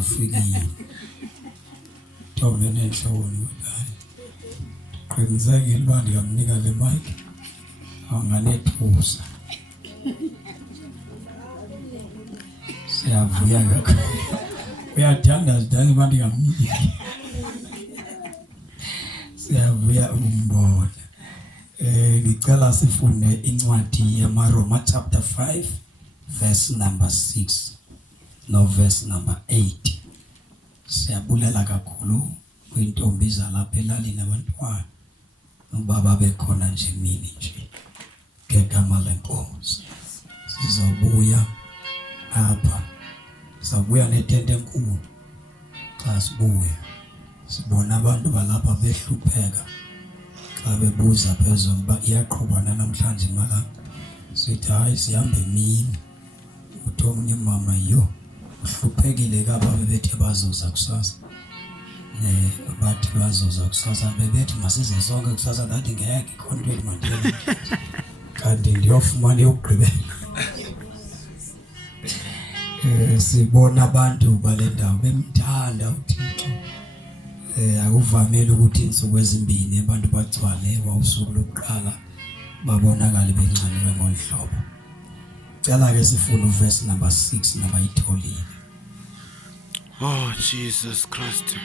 ufikile Thombe nenhloni udala qiniseke libandi ngamnika le mic anganethusa siyavuya kakhulu uyathanda sidala libandi ngamnika siyavuya umbona ngicela sifunde incwadi yamaRoma chapter 5 verse number 6 no verse number 8 siyabulela kakhulu kwintombi zalapha elalini abantwana ubaba bekhona nje mini nje ngegama lenkosi sizobuya apha sizobuya netente enkulu xa sibuya sibona abantu balapha behlupheka xa bebuza phezulu uba iyaqhubana namhlanje malanga sithi hayi sihambe emini uthi omunye mama yo uhluphekile kaba bebethe bazoza kusasa bathi bazoza kusasa bebethe masize sonke kusasa ngathi ngeke ikhonto mandela kanti ndiyofumana yokugqibela sibona abantu balendawo bemthanda uThixo akuvamile ukuthi insuku ezimbini abantu bagcwale wawusuku lokuqala babonakala bencane ngolhlobo cela ke sifuna uverse number 6 nabayitholile. Oh Jesus Christ.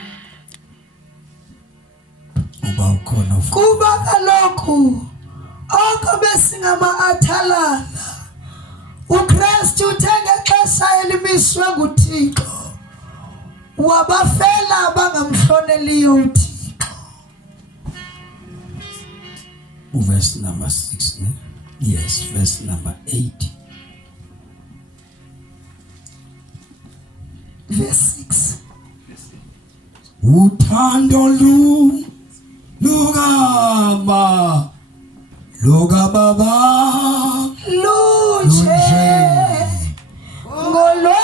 Uba ukhona kuba kaloku oko besingama-athalala uKristu uthenge xesha elimiswe nguThixo wabafela abangamhloneliyo uThixo. Verse number 6 ne? Yes, verse number 8. Verse 6. Uthando lugaba baba luche ngolwandle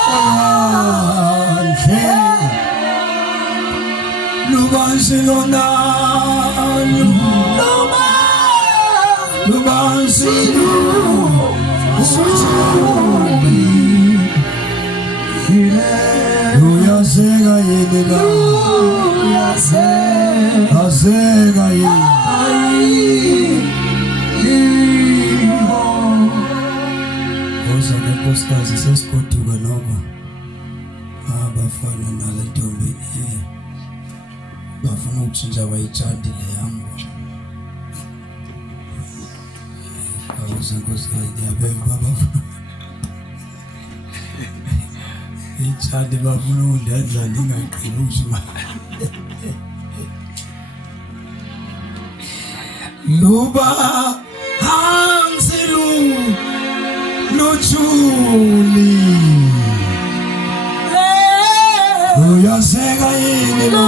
lubansilona lubansilu uyaseka yini la aseka yini oza nkosikazi sesigoduka noma abafana nale ntombi bafuna ukutshintsha bayitshandile yami awuze nkosikazi yabeka baba ichande bafuna undenza ndingaqhibushi luba hansilu luchuli uyaseka yini lo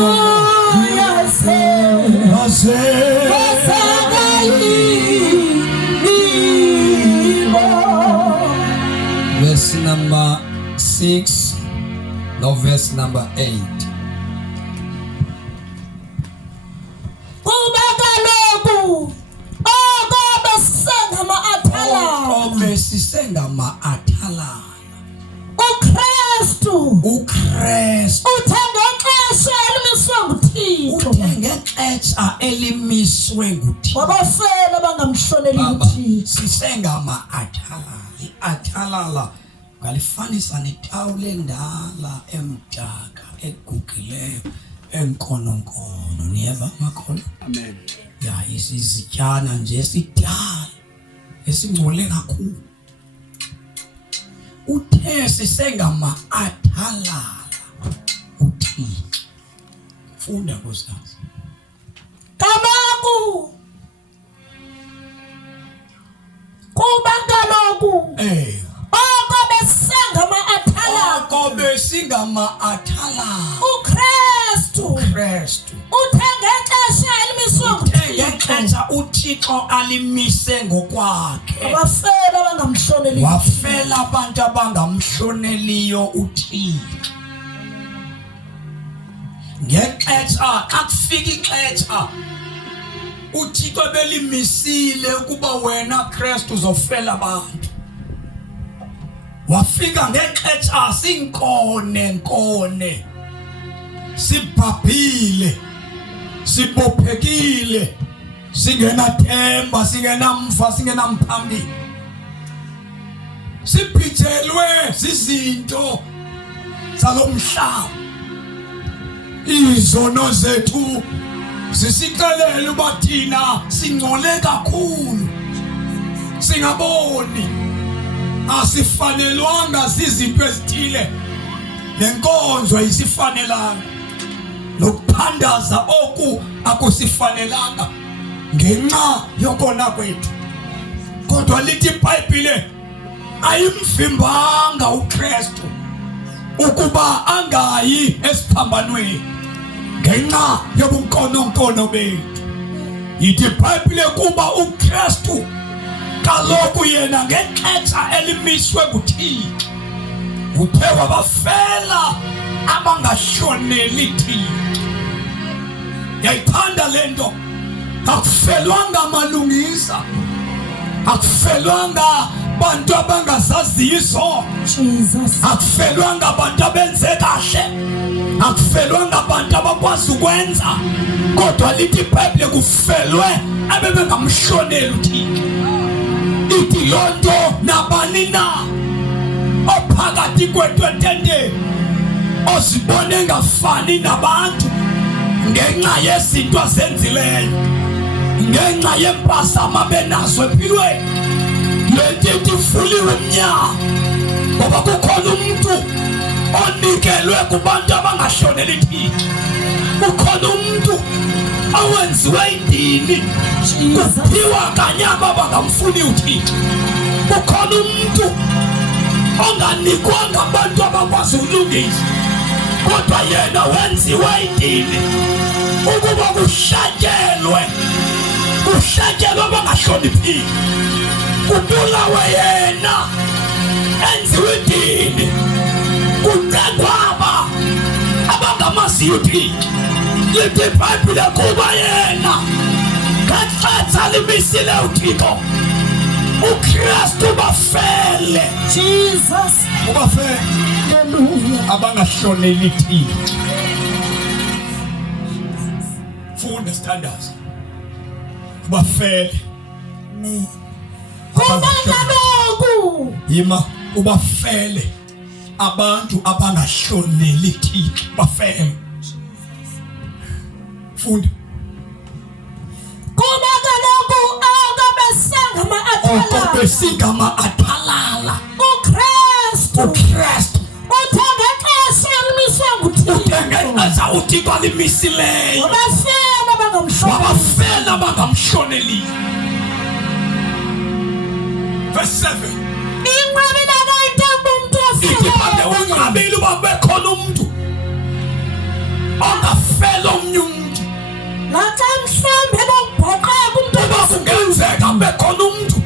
uyaseka yini verse number 6 no verse number 8. kuba kaloku oko besisengama-athalala uKristu uthenge xesha elimiswe nguThixo wabafela abangamhloneli uThixo. sisengama-athalala. I-athalala ngalifanisa netawule endala emdaka egugileyo enkononkono. Niyeva makholwa? Amen. Ya isizityana nje esidala esingcole kakhulu. Uthe sisengama-athalala uThixo. Funda nkosikazi. Kaloku kuba kaloku oko besingama-athalala uKristu uthenge xesha elimiswe nguThixo. uThixo alimise ngokwakhe abafela abangamhloneli wafela abantu abangamhloneliyo uThixo. Ngexesha xa kufika ixesha uThixo belimisile ukuba wena Kristu uzofela abantu. wafika ngexetsha sinkone sibhabhile sibophekile singenathemba singenamfa singenamphambili siphithelwe zizinto salomhlaba izono zethu sisixelela uba thina singcole kakhulu singaboni asifanelwanga zizinto ezithile lenkonzo ayisifanelanga lokuphandaza oku akusifanelanga ngenxa yokona kwethu kodwa lithi iBhayibhile ayimvimbanga uKristu ukuba angayi esiphambanweni ngenxa yobunkonokono bethu yithi iBhayibhile kuba uKristu kaloku yena ngexesha elimiswe nguThixo uthe wabafela abangashoneli Thixo yayithanda lento akufelwanga malungisa akufelwanga bantu abangazazizo Jesus akufelwanga bantu abenze kahle akufelwanga bantu abakwazi ukwenza kodwa lithi iBhayibhile kufelwe abebengamshoneli uThixo ithi lonto nabani na ophakathi kwethu entendeni ozibone ngafani nabantu ngenxa yezinto azenzileyo ngenxa yempazamo abenazo empilweni lento ivuliwe umnyango ngoba kukhona umuntu onikelwe kubantu abangashoneli Thixo kukhona umuntu awenziwe idini kuphiwa kanyama abangamfuni uThixo kukhona umuntu onganikwanga abantu abakwazi ukulungisa kodwa yena wenziwe idini ukuba kushajelwe abangahloniphi kubulawe yena enziwe idini kucengwaba abangamaziyo uThixo lithi iBhayibhile kuba yena ngexetsha limisile uThixo uKristu bafele Jesus ubafele hallelujah abangahloneli Thixo funda standards bafele kuba kaloku yima ubafele abantu abangahloneli Thixo bafele funda kuba kaloku okobesingama athalala uKristu uKristu uthengexesha elimiswe nguThixo uthengexesha uThixo alimisileyo wabafela abangamshoneli verse 7 inqabile akayithemba umuntu ithi phambi unqabile uba bekhona umuntu ongafela omnye umuntu naxa mhlawumbe bokubhoqeka umuntu uba kungenzeka bekhona umuntu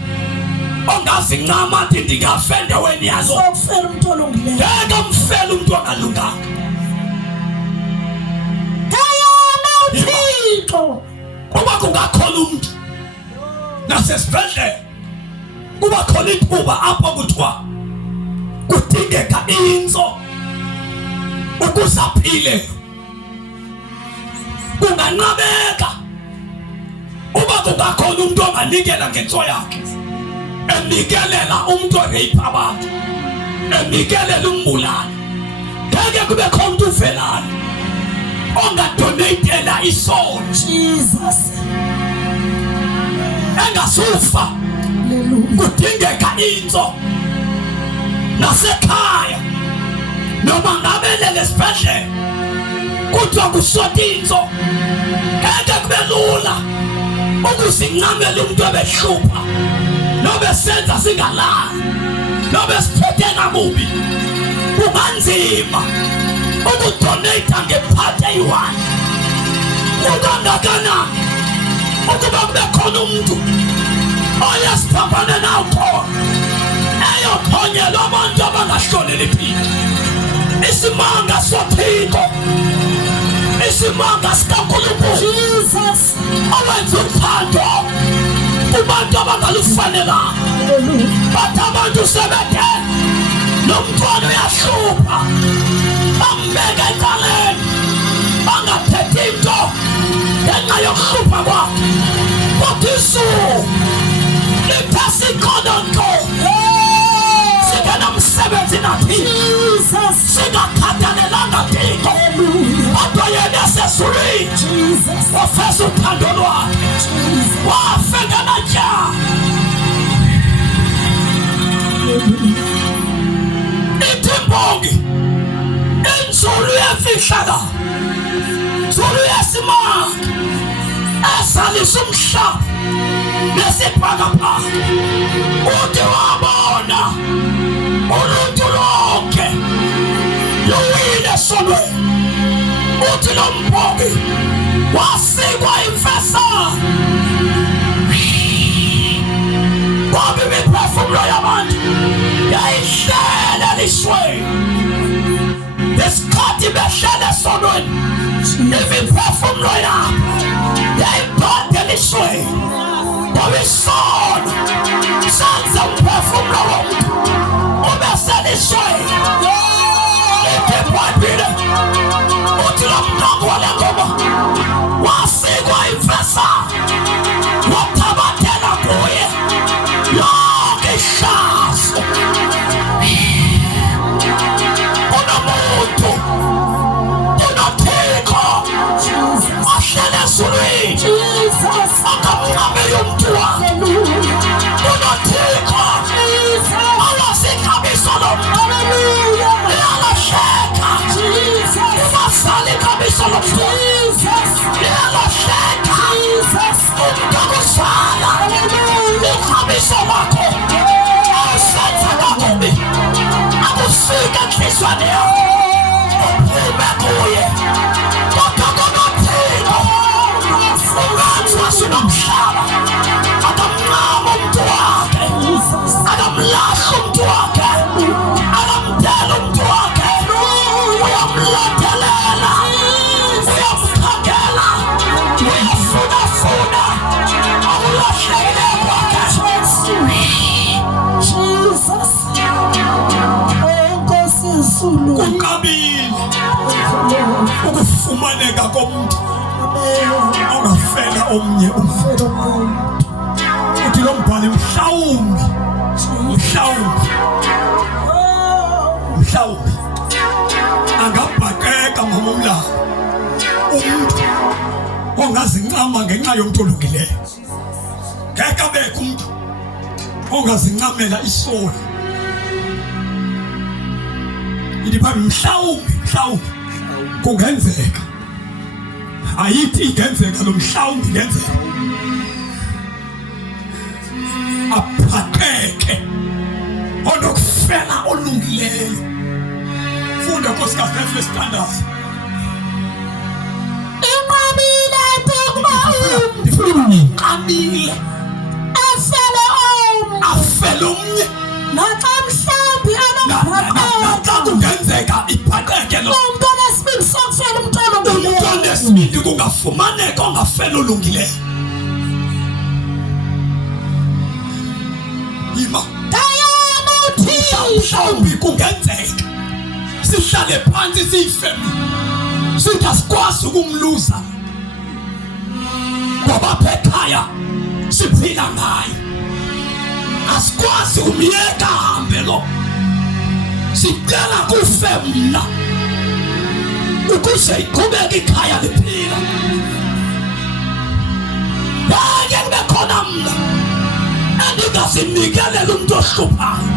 ongazincama athi ndingafe endaweni yazo okufela umuntu olungileyo ngeke mfele umuntu ongalunganga kayena uThixo kuba kungakhona umuntu nasesibhedlela kuba khona ithuba apho kuthiwa kudingeka inzo ukuze aphile kunganqabeka uba kungakhona umuntu onganikela ngentso yakhe emnikelela umuntu oreyipha abantu emnikelela umbulali ngeke kube khona umuntu uvelayo ongadonatela isoul Jesus engasufa kudingeka inzo nasekhaya noma ngabelele esibhedlela kuthiwa kusota inzo ngeke kube lula ukuzincamela umuntu obehlupha nobesenza singalali nobesiphethe kabubi kunganzima ukudonata ngephathi eyi-1 kukangakanani ukuba kube khona umuntu oyasiphambana nawo khona eyokhonyelwa abantu abangahloneli Thixo isimanga soThixo isimanga sikaNkulunkulu Jesus owenza uthando kubantu abangalufanelanga bathi abantu sebethe lo mntwana uyahlupha bambeke eqaleni bangathethe into ngenxa yokuhlupha kwakhe kodwa izulu liphasa iqononto singenamsebenzi nathi singakhathalelanga thixo kodwa yena esezulwini wafeza uthando lwakhe wafika natyala ithi imbongi inzulu yefihlala nzulu yesimanga esalisa umhlaba nesibhakabhaka ude wabona uluntu lonke luwile esonweni uthi lo mbongi wasikwa imfesa ngoba imiphefumulo yabantu yayihlele elishweni ngesikhathi behlele esonweni imiphefumulo yabo yayibhonde elishweni ngoba isono senze umphefumulo womuntu ube selishweni lithi eBhayibhile uthi lo mntango wale ngoma wasikwa imfesa wathabathela kuye yonke ihlazo unomuntu unothixo ahlele ezulwini akamncameli umntu wakhe unothixo awasikhabiso lomntu liyalahleka ubasali ikhabiso lomntu liyalahleka umntu akuzala ikhabiso lakho awusenza kakubi akusika enhliziyweni yakho uphume kuye kodwa konothixo ungathi sinomhlaba akamncama umntu wakhe akamlahla umntu wakhe akamdela umntu wakhe uyamlandelela uyamkhangela uyafunafuna awulahlekile kwakhe kukabili ukufumaneka komuntu ongafela omnye umfelo uthi lo mbhali mhlawumbi angabhaqeka ngomlalo umuntu ongazincama ngenxa yomuntu olungileyo ngeke abekho umuntu ongazincamela isoni idiphambi mhlawumbi kungenzeka ayithi ingenzeka lo mhlawumbi ingenzeka aphaqeke onokufela olungileyo funda nkosikazi nefirst standards inqabile inqabile afele omnye naxa mhlawumbi naxa kungenzeka iphaqeke lo umuntu onesibindi sokufela umntu olungileyo umuntu onesibindi kungafumaneka ongafela olungileyo ima mhlawumbi kungenzeka sihlale phansi siyifemini sithi asikwazi ukumluza ngoba apha ekhaya siphila ngayo asikwazi umyeka ahambe lo sicela kufe mna ukuze iqhubeke ikhaya liphila ngeke kube khona mna endingasinikelela umuntu ohluphayo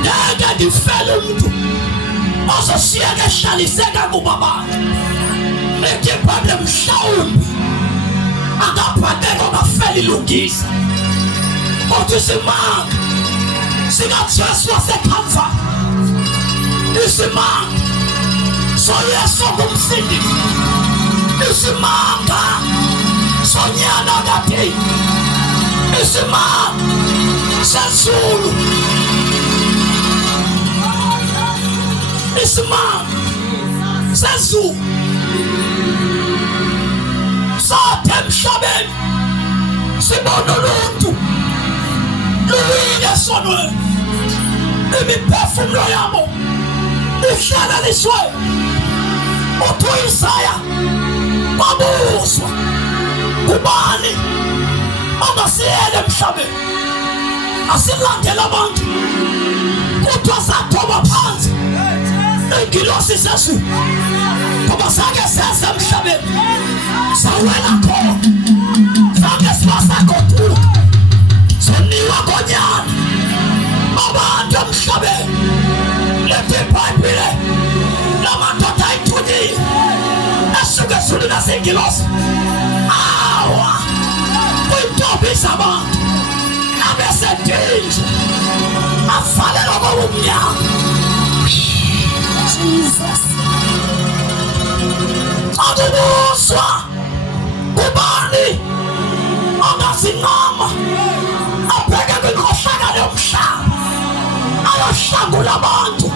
ngeke ndifele umuntu ozosiyeka ehlaliseka kuba bantu ekibhale mhlawumbi akaphaqeka ongafela ilungisa kodwa isimanga sikaJesu waseKhalvari isimanga soyesu ngumsindisi isimanga sonyana kaDavida isimanga sezulu isimanga sezulu sathe emhlabeni sibona uluntu luwile esonweni imiphefumulo yabo ihlala lishwe uThoyisaya babuzwa kubani ongasiyele emhlabeni asilandela abantu kuthiwa sathoba phansi ingilosi sezulu ngoba sake seze emhlabeni sawela khona sake sibasagoduka soniwa konyana abantu emhlabeni lethi iBhayibhile lamadoda ayithunyile esuke ezulwini nasengilosi awa kuyintombi zabantu abesedinje avalelwa ngobumnyama. Jesus akubuzwa kubani ongazincama abheke kwinkohlakalo yomhlaba ayohlangula abantu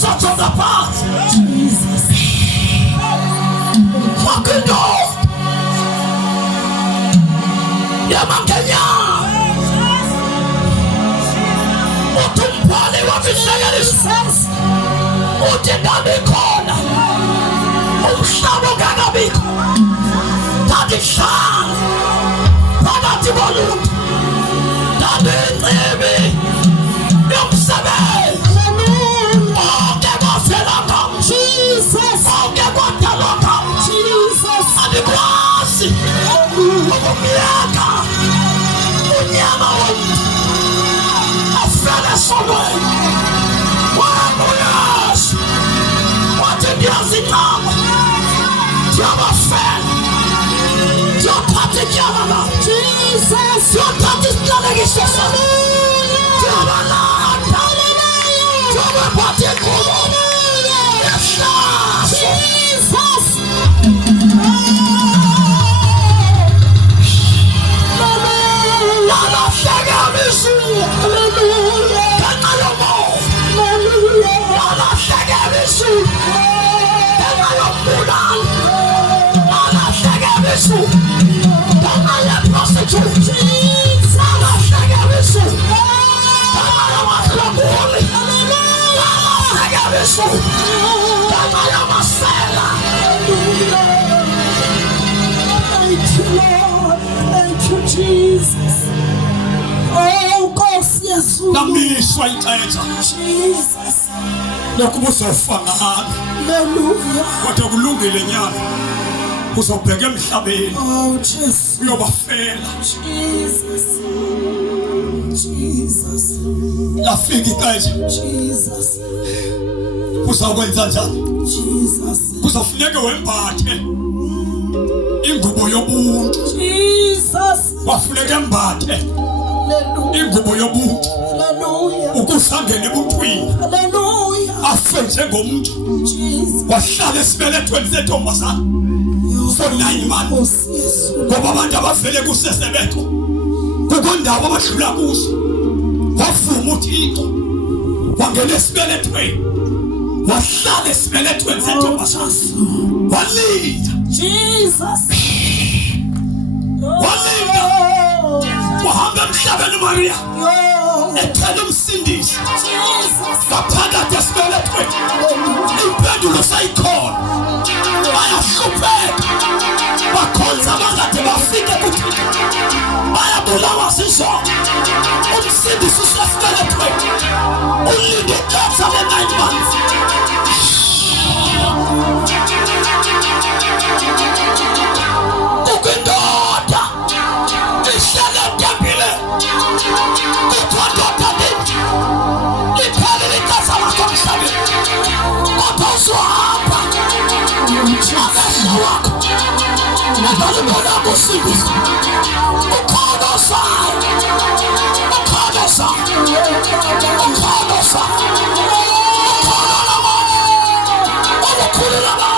sathoza phansi. Jesus makindo yamangenya utumbhale wafihlakaliswa uthi ngabikhona umhlaba ongakabikho ndandihlala phakathi koluntu ndandiyingcibi yomsebenzi onke kwafela ngam onke kwadalwa ngam andikwazi ukumyeka unyama womntu afele esonweni wabuyesu wathi ndiyazincama ndiyabafela ndiyothatha inyama nam ndiyothatha isiqalekiso sam ndiyabalanda ndiyobaphatha inkqubo yehlazo nalahleka emizulu ngenxa yomoya nalahleka emizulu ngenxa yombulalo nalahleka emizulu ngenxa yeprostitute nalahleka emizulu ngenxa yamahlanguli nalahleka emizulu ngenxa yamasela. Thank you, Lord. Thank you, Jesus. Oh, Nkosi Yesu. Namiswa ixesha. Jesus. Nokuba uzofa ngani. Hallelujah. Kodwa kulungile nyana. Uzobheka emhlabeni. Oh, Jesus. Uyobafela. Jesus. Jesus. Lafika ixesha. Jesus. Uzakwenza njani? Jesus. Kuzofuneka wembathe ingubo yobuntu. Jesus. Wafuneka embathe ingubo yobuntu. Hallelujah. Ukusangena ebuntwini. Hallelujah. Afe njengomuntu. Jesus. Wahlala esibelethweni sentombazana for 9 months. Ngoba abantu abavele kusesebetho kukondawo abadlula kuzo wafuma uThixo wangena esibelethweni wahlala esibelethweni sentombazana walinda. Jesus. Walinda wahamba emhlabeni uMaria ethela umsindisi ngaphakathi esibelethweni. Impendulo sayikhona bayahlupheka bakhonza bangathi bafike kuThixo bayabulawa zizonke. Umsindisi usesibelethweni ulinde ixesha le-9 months. Ukwindoda ihlala etempile kuthiwa ndoda lithi liphelile ixesha lakho emhlabeni kodwa uzohamba amehlo wakho nabalibona kusindisa ukhona osayo ukhona osayo ukhona osayo ukhona namandla ubukhulu namandla.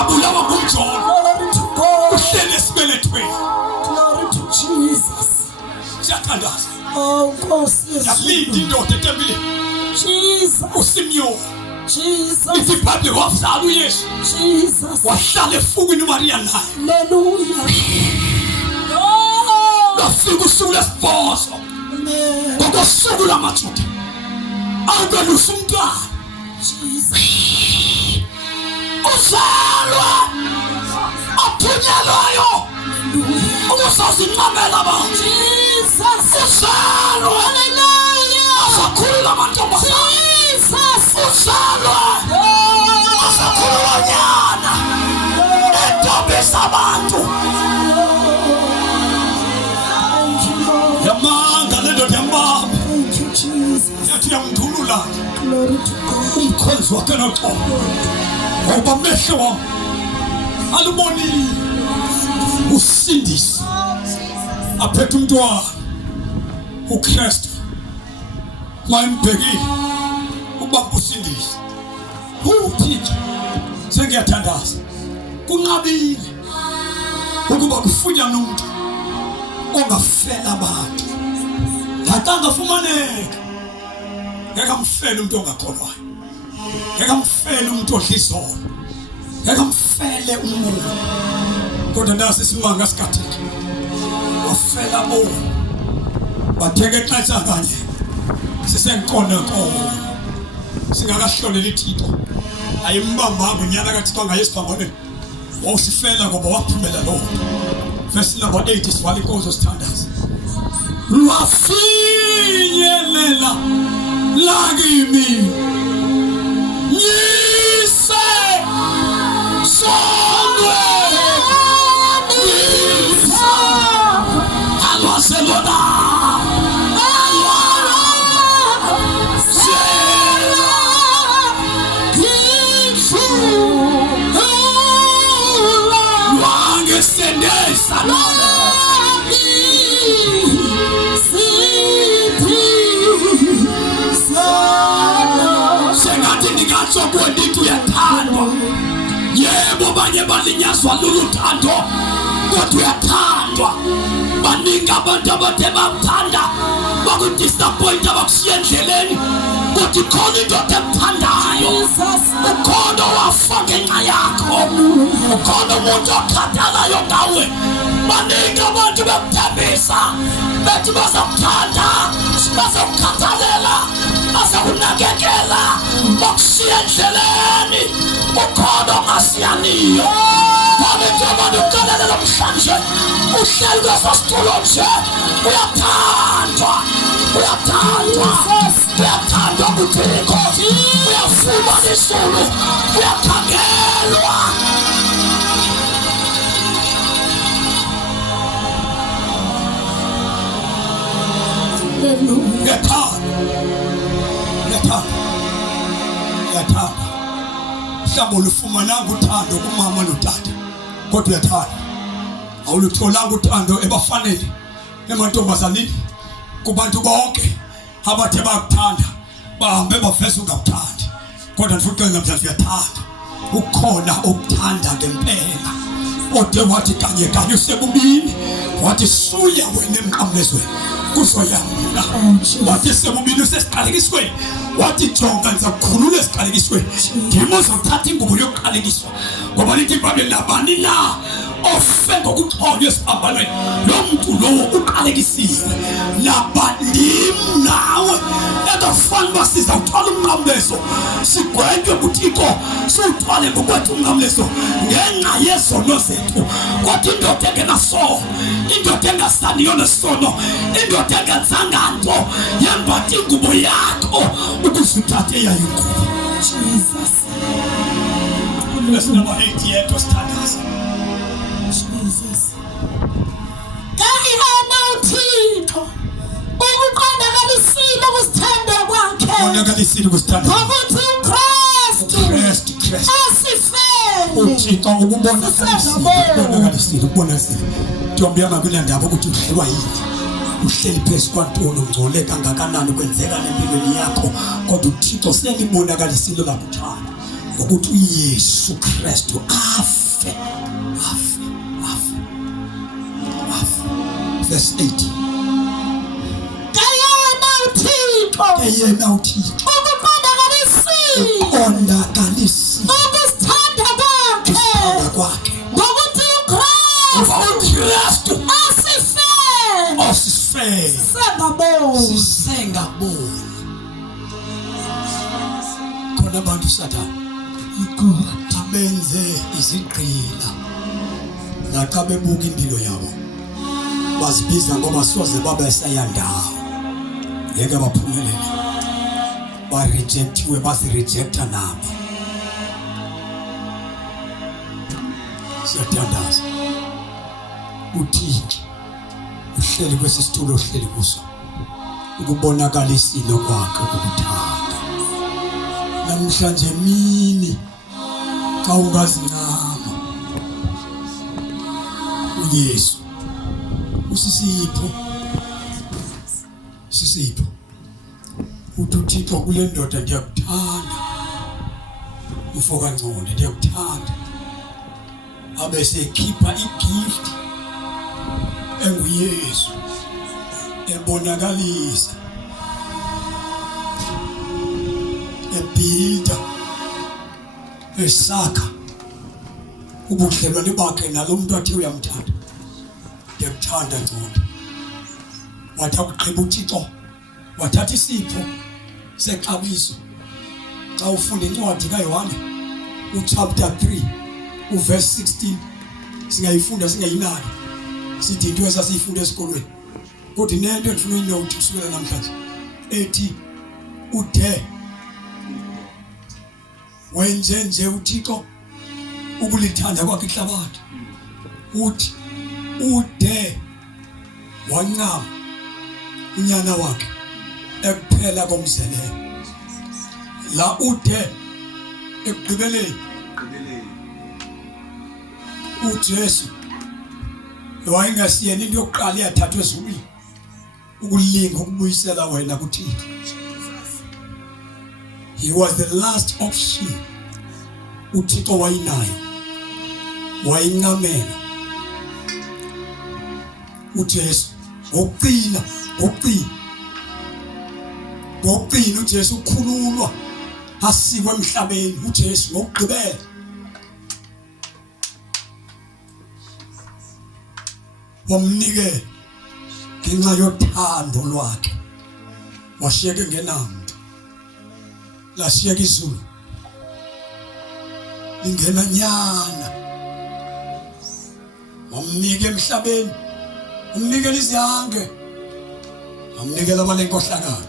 Abulawa ngumjolo uhlele esibelethweni. Glory to Jesus. Siyathandaza Oh Nkosi Yesu. Yalinda indoda etempileni. Jesus. uSimeon Jesus. ithi iBhayibheli wafzala uYesu Jesus. wahlala efukwini uMaria naye. Hallelujah. Oh. Lafika usuku lesibhozo ngokosuku lamaJuda abelusa umntwana. Jesus. Uzalwa aphunyelwayo ukuzozincamela abantu. Jesus. Uzalwa Hallelujah. asakhulula amantombazane. Jesus. Uzalwa asakhulula nyana entombi zabantu. Thank you, Lord. Yamanga le ndoda yamanga Thank you, Jesus. yathi yamdulula Glory to God. umkhonzi wakhe noxolo ngoba amehlo wami alubonile usindisi aphethe umntwana uKristu mayembhekile ubamba usindisi. Uthixo sengiyathandaza kunqabile ukuba kufunyane umuntu ongafela abantu. Hatanga fumaneka ngeke amfele umuntu ongakholwayo, ngeke amfele umuntu odlizola, ngeke amfele umuntu. Kodwa nasi isimanga sikaThixo wafela bona batheke xesha kanye sisenkona kona singakahlolela iThixo ayimbambanga unyana kaThixo ngayesibamboneni wawusifela ngoba waphumela lo. Verse number 8 isibhala inkozo sithandaza. Lwafinyelela lakimi nyise sonwe nyisa alwaselona sendesa sengathi ndingatsho kwendithu uyathandwa. Yebo banye balinyazwa luluthando kodwa uyathandwa. Baningi abantu abathe bakuthanda bakudisappointa bakushiya endleleni kodwa ikhona indoda ekuthandayo. Ukhona wafa ngenxa yakho, ukhona umuntu okhathalayo ngawe. Baningi abantu bekuthembisa bethi bazakuthanda, bazakukhathalela, bazakunakekela bakushiya endleleni. Ukhona ongasiyaniyo. Abantu abanukalela namhlanje uhleli kweso situlo nje uyathandwa, uyathandwa, uyathandwa nguThixo, uyafuma n'isulu, uyakhangelwa. Yathanda mhlawumbe ulufumananga uthando kumama notata kodwa uyathanda. Awulutholanga uthando ebafanele emantombazaneni kubantu bonke abathe bakuthanda bahambe baveza ungakuthandi. Kodwa ndifuna namhlanje uyathanda. Ukhona okuthanda ngempela ode wathi kanye kanye usebubini wathi suya wena emqamlezweni kuzoyamla. Wathi sebubini usesiqalekisweni wathi jonga ngizakukhulula esiqalekisweni. Ngimo uzothatha ingubo yokuqalekiswa ngoba lithi iBhayibheli nabani na ofe ngokuxhonywa esiphambanweni lo muntu lowo uqalekisiwe. Nabani nawe ekafani basiza uthwala umnqamlezo sigwetywe kuThixo siwuthwale ngokwethu umnqamlezo ngenxa yezono zethu. Kodwa indoda engenasono, indoda engasaniyo nesono, indoda engenzanga nto yembatha ingubo yakho ukuze uthathe eyayo ingubo. Jesus. Verse number 8 yedwa sithandaza. Jesus. Kahina uThixo ukuqondakalisile ukusithanda kwakhe. Qondakalisile ukusithanda. Ngokuthi uKristu asifele. uThixo ukubonakalisile ukubonakalisile. Ntombi yami kule ndaba ukuthi udlelwa yini. Uhleli phezu kwantoni ungcole kangakanani kwenzeka empilweni yakho kodwa uThixo selibonakalisile lakuthanda ukuthi uYesu Kristu afe. Verse 8. uThixo yena uThixo ukuqondakalisa ukusithanda kwakhe ngokuthi uKristu asifele sisengaboni khona abantu sathana abenze izigqila naxa bebuka impilo yabo bazibiza ngoba soze babe sayandawo ngeke baphumelele barejectiwe bazirejecta nabo siyathandaza uThixo uhleli kwesisitulo ohleli kuso ukubonakalisile kwakhe ukuthanda namhlanje mini xa ungazincama uYesu usisipho uThixo kule ndoda ndiyakuthanda ufo kancane ndiyakuthanda abe sekhipha igift enguYesu ebonakalisa ebhida esakha ubudlelwane bakhe nalomuntu athe uyamthanda ndiyakuthanda ngcono wathi akugqiba uThixo wathatha isipho sexabiso xa ufunda incwadi kaYohane uchapter 3 uverse 16 singayifunda singayinaki sithi into esasiyifunda esikolweni kodwa nento endifuna uyinote kusukela namhlanje ethi uthe wenze nje uThixo ukulithanda kwakhe ihlabathi uthi ude wancama unyana wakhe ekuphela komzeleyo la ude ekugqibeleni uJesu wayengasiyena into yokuqala yathathwa ezulwini ukulinga ukubuyisela wena kuThixo. He was the last option uThixo wayinayo wayincamela uJesu ngokuqina uJesu ukhululwa asikwe emhlabeni uJesu ngokugqibela wamnikela ngenxa yothando lwakhe washiyeka ngenamntu lashiyeka izulu lingena nyana wamnika emhlabeni umnikela izihange amnikela abanenkohlakalo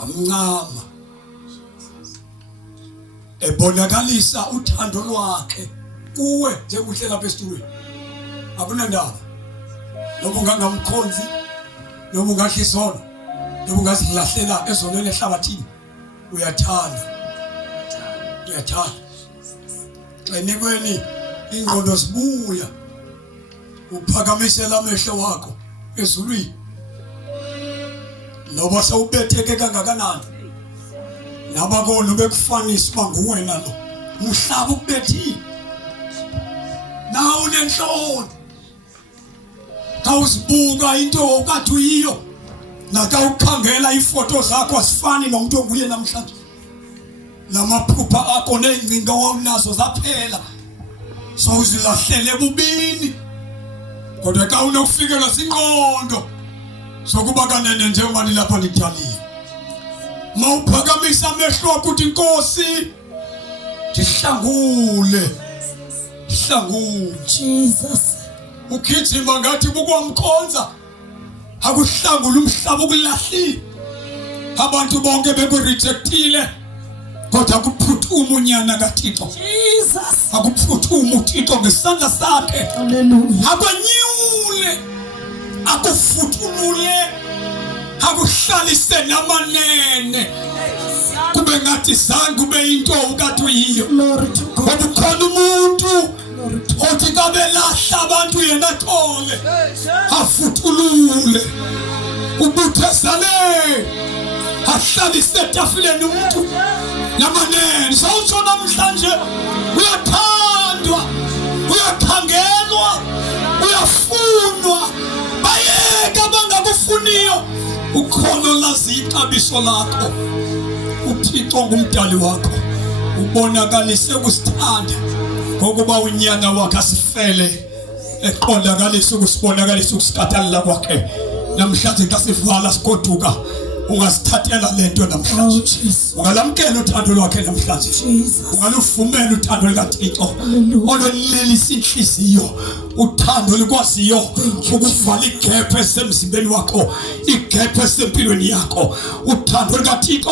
amncama ebonakalisa uthando lwakhe kuwe njengohle lapha esitulweni akunandaba noma ungangamkhonzi noma ungahlisona noma ungazilahlela ezonweni ehlabathini uyathanda xa inikweni ingqondo zibuya uphakamisela amehlo wakho ezulwini noba sewubetheke kangakanani nabakona bekufanisa uba nguwena lo umhlaba ukubethile nawe unenhloni xa uzibuka into okade uyiyo naxa ukhangela ifoto zakho asifani nomuntu onguye namhlanje namaphupha akho neengcinga owawunazo zaphela sowuzilahlele bubini kodwa xa unokufikelwa zingqondo sokuba kanene njengoba nilapha nidaliwe mawuphakamisa amehlo akho uthi Nkosi ndihlangule Jesus ukhithi ngathi bukwamkhonza akuhlangula umhlaba ukulahlile abantu bonke bekurejectile kodwa kuphuthuma unyana kaThixo Jesus akuphuthuma uThixo ngesandla sakhe haleluya akwenyule akufuthumule akuhlalise namanene kube ngathi zange kube into ukade uyiyo glory to God ukhona umuntu othi kabelahla abantu yena thole afuthulule ubuthesale ahlalise etafuleni umuntu namanene sawutsho namhlanje uyathandwa uyakhangelwa uyafunwa bayeka bangakufuniyo ukho ikhono lazi ixabiso lakho. uThixo ngumdali wakho ubonakalise ukusithanda ngokuba unyana wakhe asifele eqondakalisa ukusibonakalisa ukusikhathalela kwakhe. Namhlanje xa sivala sigoduka ungasithathela lento namhlanje. Ungalamkela uthando lwakhe namhlanje. Ungaluvumela uthando likaThixo olonelisa inhliziyo, uthando likwaziyo ukuvala igap esemzimbeni wakho, igap esempilweni yakho. Uthando likaThixo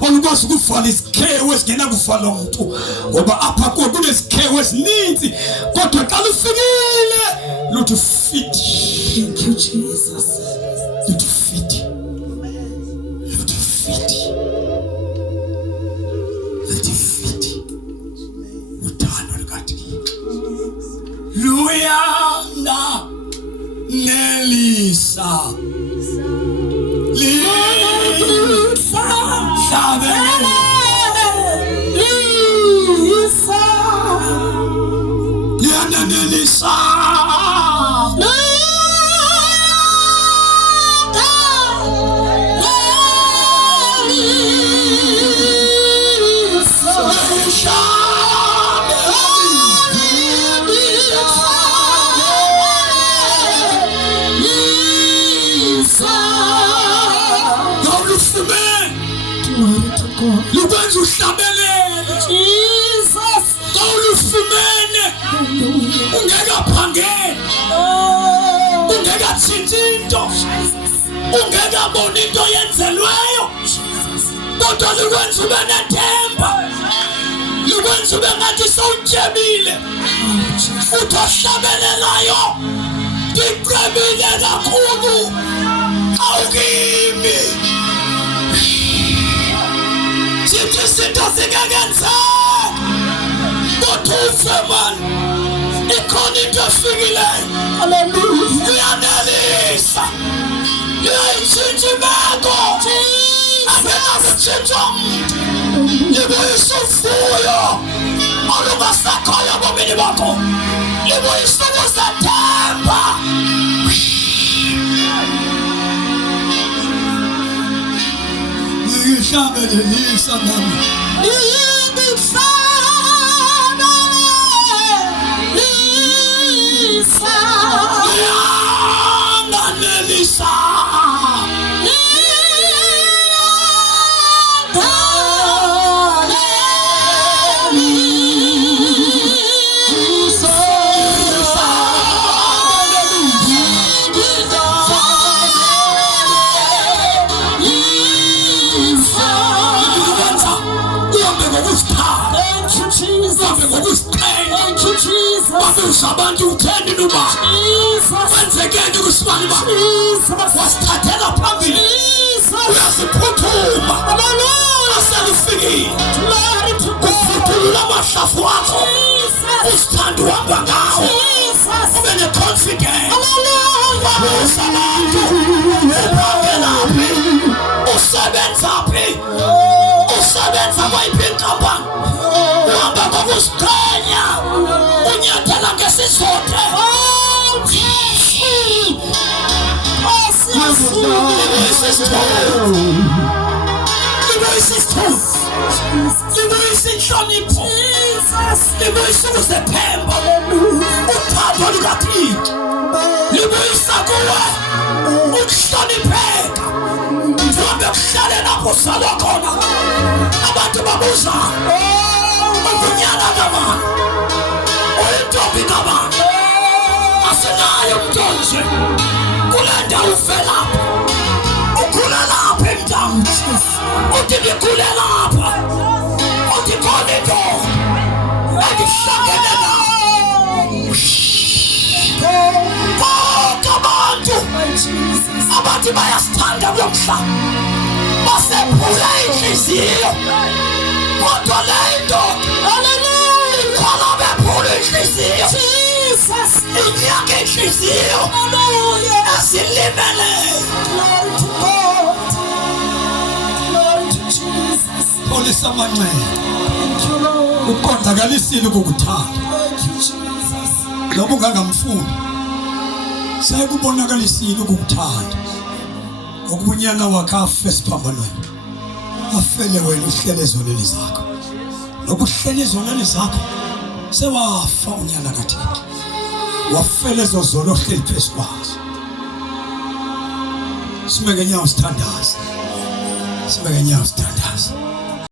olukwazi ukuvala isikhewu esingena kuvala umuntu, ngoba apha kuwe kunezikhewu ezininzi kodwa xa lufikile luthi fit. Thank you, Jesus. Luthi fit. Luthi fit. Luthi fit. Uthando likaThixo luyanda nelisa lisa sabe Lisa. luyanda nelisa lukwenza uhlabelele Jesus. kawulufumene ungekaphangeli, ungekathinti into, ungekaboni into yenzelweyo, kodwa lukwenza ube nethemba, lukwenza ube ngathi sowutyebile. Uthi ohlabelelayo ndiqebile kakhulu awukimi. Sithi izinto zingekenzeki kodwa ufe mani, ikhona into efikileyo. Hallelujah. Uyanelisa, uyayitshintsha imeko, akenazitshintsha umntu, libuyisa uvuyo olungasakhoyo ebomini bakho, libuyisa ukuzethemba. Ngihlabelelisa nami yanganelisa abantu utheni nuba kwenzekeni kusibani ba wasithathela phambili uyaziphuthuma aselifikile kufuthulula amahlafu akho usithanda uhamba ngawo ube ne-confidence babuza abantu uphangelaphi usebenzaphi usebenza kwayiphi inkampani uhamba ngokuziqhenya unyathela ngesizothe libuyisa inhlonipho, libuyisa ukuzethemba, uthando lukaThixo libuyisa kuwe ukuhlonipheka. Mhlawumbe kuhlale lapho salwa khona abantu babuza unyana kabani, uyintombi kabani, asinayo mntonje kule ndawo uvelaphi, ukhule lapha emntamu, uthi ndikhule lapha, uthi khona into endihlangene nayo. Bonke abantu abathi bayasithanda kulo mhlaba basephula inhliziyo, kodwa le nto ikhola bephula inhliziyo, inyaka inhliziyo esilimeleyo. Pholisa amanxeba, uqondakalisile ukukuthanda noba ungangamfuni, sekubonakalisile ukukuthanda ukubunyana wakhe afe esiphambanweni, afele wena uhlele ezonweni zakho. Nokuhlele ezonweni zakho sewafa unyana kaThixo, wafela ezo zono ohleli phezu kwazo. Simeke nyawo sithandaze, simeke nyawo sithandaze.